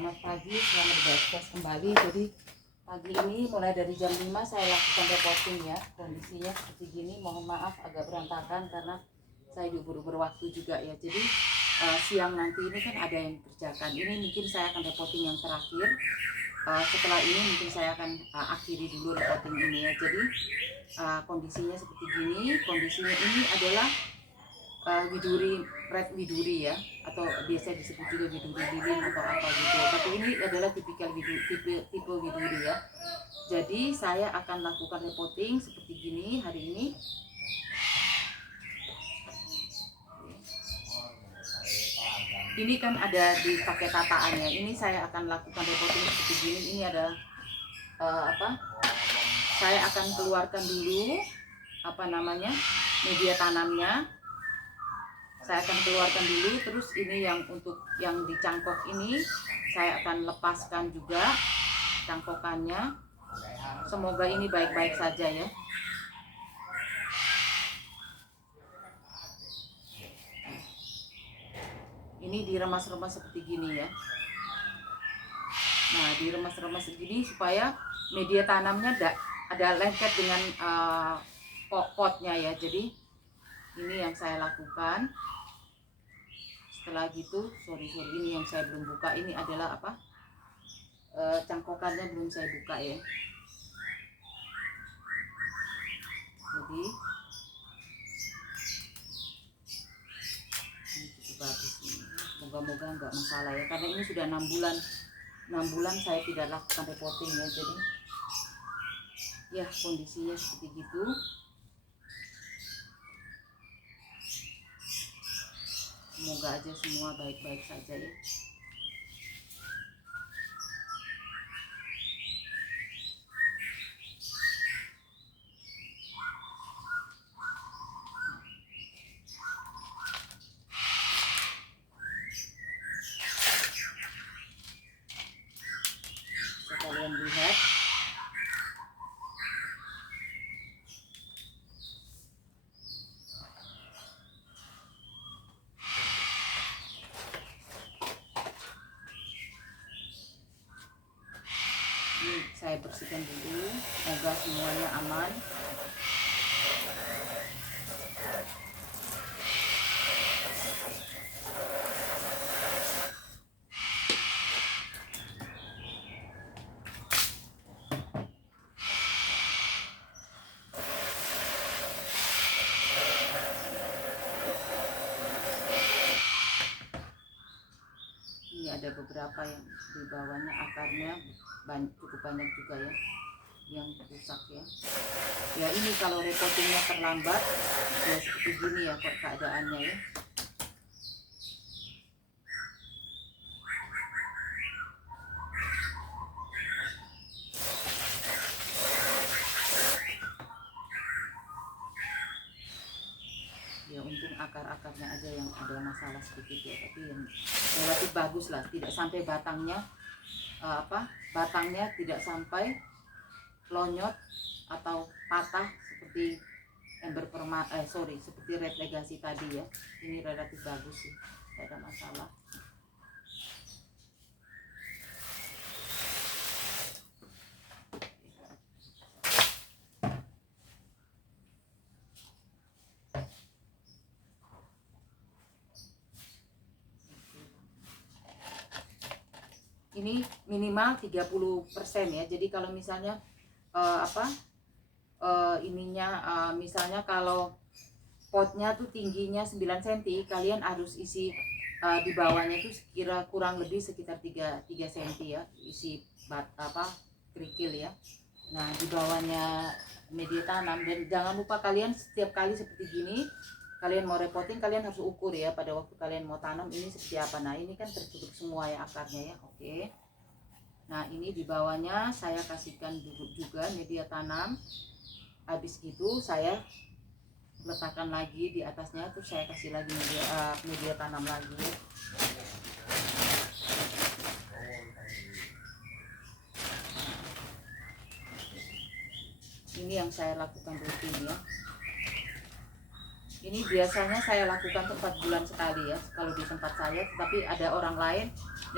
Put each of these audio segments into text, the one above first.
Selamat pagi, selamat beraktivitas kembali. Jadi pagi ini mulai dari jam 5 saya lakukan reporting ya. Kondisinya seperti gini, mohon maaf agak berantakan karena saya diubur-ubur waktu juga ya. Jadi siang nanti ini kan ada yang kerjakan. Ini mungkin saya akan reporting yang terakhir. Setelah ini mungkin saya akan akhiri dulu reporting ini ya. Jadi kondisinya seperti gini. Kondisinya ini adalah widuri, red widuri ya, atau biasa disebut juga widuri lilin atau apa gitu. Tapi ini adalah tipikal widuri, tipe widuri ya. Jadi saya akan lakukan reporting seperti gini hari ini. Ini kan ada di paket tataannya. Ini saya akan lakukan reporting seperti gini. Ini adalah saya akan keluarkan dulu media tanamnya. Saya akan keluarkan dulu, terus ini yang untuk yang di cangkok ini saya akan lepaskan juga cangkokannya. Semoga ini baik-baik saja ya. Ini diremas-remas seperti gini ya. Nah, diremas-remas segini supaya media tanamnya ada lengket dengan potnya ya. Jadi ini yang saya lakukan. Setelah gitu, ini yang saya belum buka. Ini adalah cangkokannya belum saya buka ya. Jadi ini cukup bagus ini. Moga-moga nggak masalah ya, karena ini sudah 6 bulan saya tidak lakukan reporting ya. Jadi ya kondisinya seperti gitu. Semoga aja semua baik-baik saja ya. Bisa kalian lihat. Ini saya bersihkan dulu, semoga semuanya aman. Ini ada beberapa yang di bawahnya akarnya cukup banyak juga ya yang rusak ya. Ya ini kalau reportingnya terlambat ya seperti gini ya keadaannya ya. Ya untung akar-akarnya aja yang ada masalah sedikit ya, tapi yang relatif bagus lah, tidak sampai batangnya batangnya tidak sampai lonyot atau patah seperti ember seperti red legacy tadi ya. Ini relatif bagus sih, tidak ada masalah. Ini minimal 30% ya. Jadi kalau misalnya misalnya kalau potnya tuh tingginya 9 cm, kalian harus isi di bawahnya itu kurang lebih sekitar 3 cm ya, isi kerikil ya. Nah, di bawahnya media tanam. Dan jangan lupa kalian setiap kali seperti gini kalian mau reporting, kalian harus ukur ya pada waktu kalian mau tanam ini seperti apa. Nah ini kan tertutup semua ya akarnya ya. Oke. Nah ini di bawahnya saya kasihkan juga media tanam. Habis itu saya letakkan lagi di atasnya, terus saya kasih lagi media tanam lagi. Ini yang saya lakukan rutin ya. Ini biasanya saya lakukan 4 bulan sekali ya kalau di tempat saya, tapi ada orang lain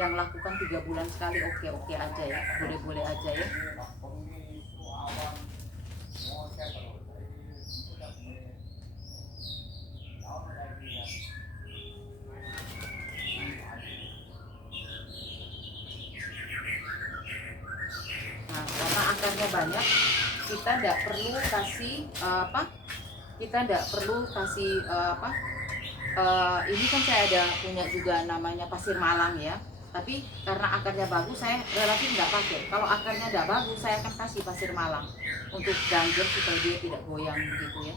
yang lakukan 3 bulan sekali oke aja ya, boleh aja ya. Nah, karena akarnya banyak, kita tidak perlu kasih ini kan saya ada punya juga namanya pasir malang ya, tapi karena akarnya bagus saya relatif nggak pakai. Kalau akarnya nggak bagus saya akan kasih pasir malang untuk gangger supaya dia tidak goyang begitu ya.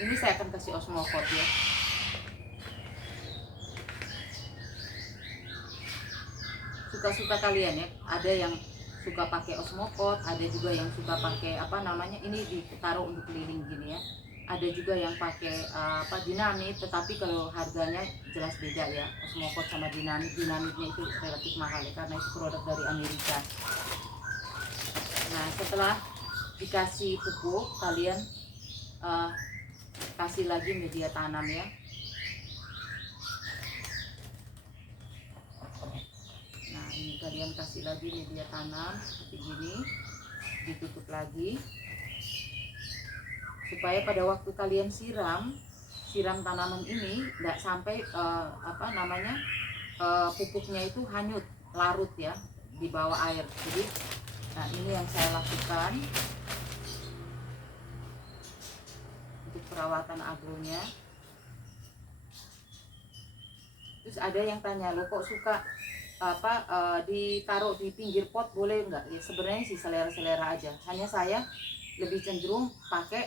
Ini saya akan kasih osmokot ya. Suka-suka kalian ya, ada yang suka pakai osmokot, ada juga yang suka pakai ini ditaruh untuk keliling gini ya. Ada juga yang pakai dinamit, tetapi kalau harganya jelas beda ya. Osmokot sama dinamitnya itu relatif mahal ya, karena itu produk dari Amerika. Nah, setelah dikasih pupuk, kalian kasih lagi media tanam ya. Nah, ini kalian kasih lagi media tanam seperti gini, ditutup lagi supaya pada waktu kalian siram tanaman ini tidak sampai pupuknya itu hanyut, larut ya di bawah air. Jadi nah, ini yang saya lakukan untuk perawatan agronya. Terus ada yang tanya, lo kok suka ditaruh di pinggir pot boleh nggak? Ya sebenarnya sih selera aja. Hanya saya lebih cenderung pakai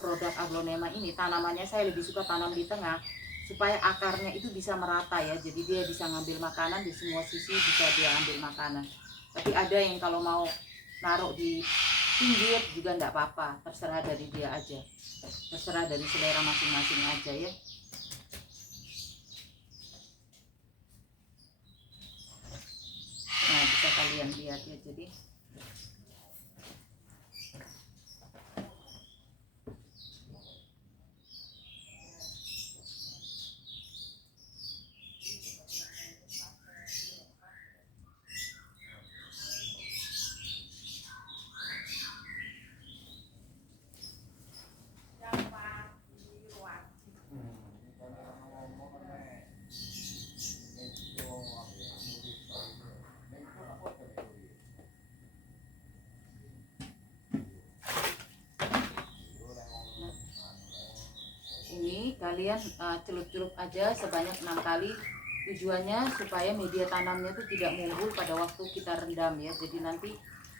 produk aglonema ini, tanamannya saya lebih suka tanam di tengah supaya akarnya itu bisa merata ya, jadi dia bisa ngambil makanan di semua sisi, bisa dia ambil makanan. Tapi ada yang kalau mau naruh di pinggir juga enggak apa-apa, terserah dari dia aja, terserah dari selera masing-masing aja ya. Nah, bisa kalian lihat ya, jadi ini kalian celup-celup aja sebanyak 6 kali. Tujuannya supaya media tanamnya itu tidak mumbul pada waktu kita rendam ya. Jadi nanti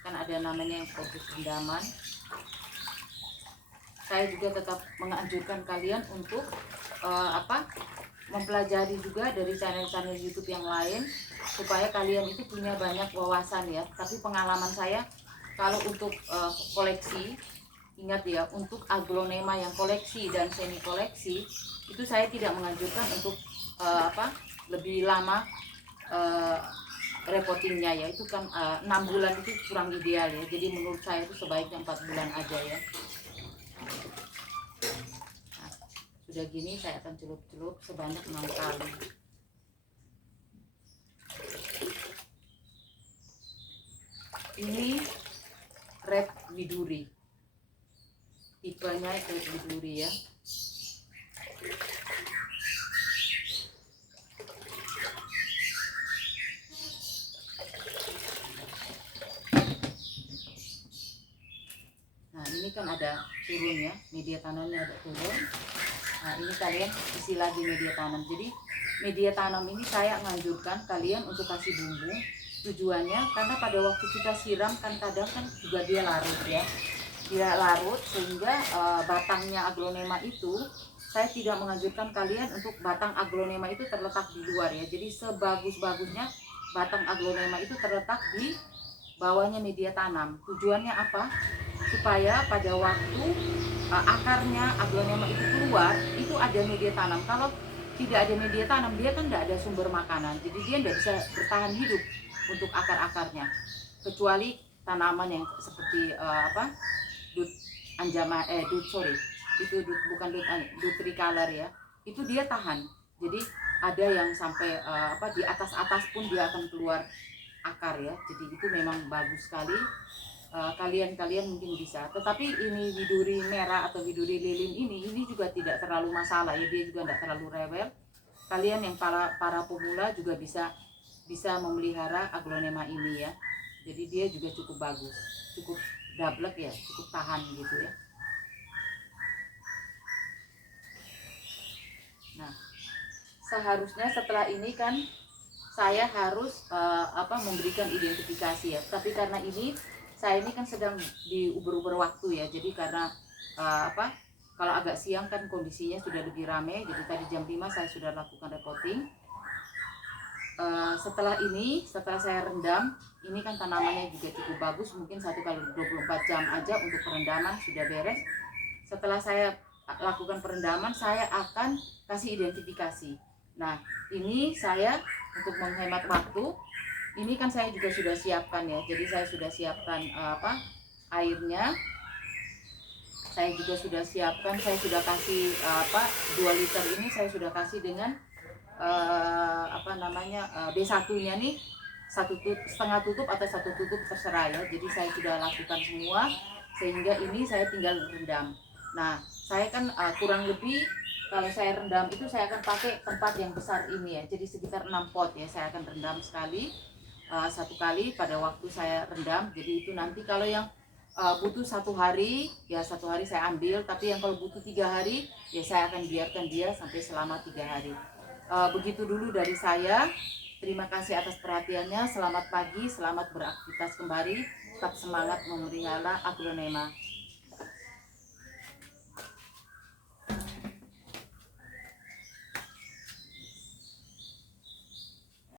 kan ada namanya yang proses rendaman. Saya juga tetap menganjurkan kalian untuk mempelajari juga dari channel-channel YouTube yang lain supaya kalian itu punya banyak wawasan ya. Tapi pengalaman saya kalau untuk koleksi, ingat ya, untuk aglonema yang koleksi dan semi koleksi itu saya tidak menganjurkan untuk lebih lama reportingnya ya. Itu kan 6 bulan itu kurang ideal ya. Jadi menurut saya itu sebaiknya 4 bulan aja ya. Nah, sudah gini saya akan celup-celup sebanyak 6 kali. Ini red widuri, tipenya red widuri ya. Nah, ini kan ada turun ya, media tanamnya ada turun. Nah, ini kalian isi lagi media tanam. Jadi media tanam ini saya menganjurkan kalian untuk kasih bumbu. Tujuannya karena pada waktu kita siram kan kadang kan juga dia larut ya. Dia larut sehingga batangnya aglonema itu saya tidak menganjurkan kalian untuk batang aglonema itu terletak di luar ya. Jadi sebagus-bagusnya batang aglonema itu terletak di bawahnya media tanam. Tujuannya apa? Supaya pada waktu akarnya aglonema itu keluar, itu ada media tanam. Kalau tidak ada media tanam, dia kan tidak ada sumber makanan. Jadi dia tidak bisa bertahan hidup untuk akar-akarnya. Kecuali tanaman yang seperti dut tricolor ya. Itu dia tahan. Jadi ada yang sampai di atas-atas pun dia akan keluar akar ya. Jadi itu memang bagus sekali. Kalian mungkin bisa, tetapi ini widuri merah atau widuri lilin ini juga tidak terlalu masalah ya, dia juga tidak terlalu rewel. Kalian yang para pemula juga bisa memelihara aglonema ini ya. Jadi dia juga cukup bagus, cukup dablek ya, cukup tahan gitu ya. Nah, seharusnya setelah ini kan saya harus memberikan identifikasi ya. Tapi karena saya ini kan sedang diuber-uber waktu ya. Jadi karena kalau agak siang kan kondisinya sudah lebih ramai. Jadi tadi jam 5 saya sudah lakukan repotting. Setelah saya rendam, ini kan tanamannya juga cukup bagus, mungkin 1 kali 24 jam aja untuk perendaman sudah beres. Setelah saya lakukan perendaman, saya akan kasih identifikasi. Nah, ini saya untuk menghemat waktu, ini kan saya juga sudah siapkan ya. Jadi saya sudah siapkan airnya. Saya juga sudah siapkan, saya sudah kasih 2 liter ini saya sudah kasih dengan B1-nya nih setengah tutup atau 1 tutup terserah ya. Jadi saya sudah lakukan semua sehingga ini saya tinggal rendam. Nah, saya kan kurang lebih kalau saya rendam itu saya akan pakai tempat yang besar ini ya. Jadi sekitar 6 pot ya saya akan rendam sekali, 1 kali pada waktu saya rendam. Jadi itu nanti kalau yang butuh 1 hari ya 1 hari saya ambil, tapi yang kalau butuh 3 hari ya saya akan biarkan dia sampai selama 3 hari. Begitu dulu dari saya. Terima kasih atas perhatiannya. Selamat pagi, selamat beraktivitas kembali. Tetap semangat memelihara aglonema.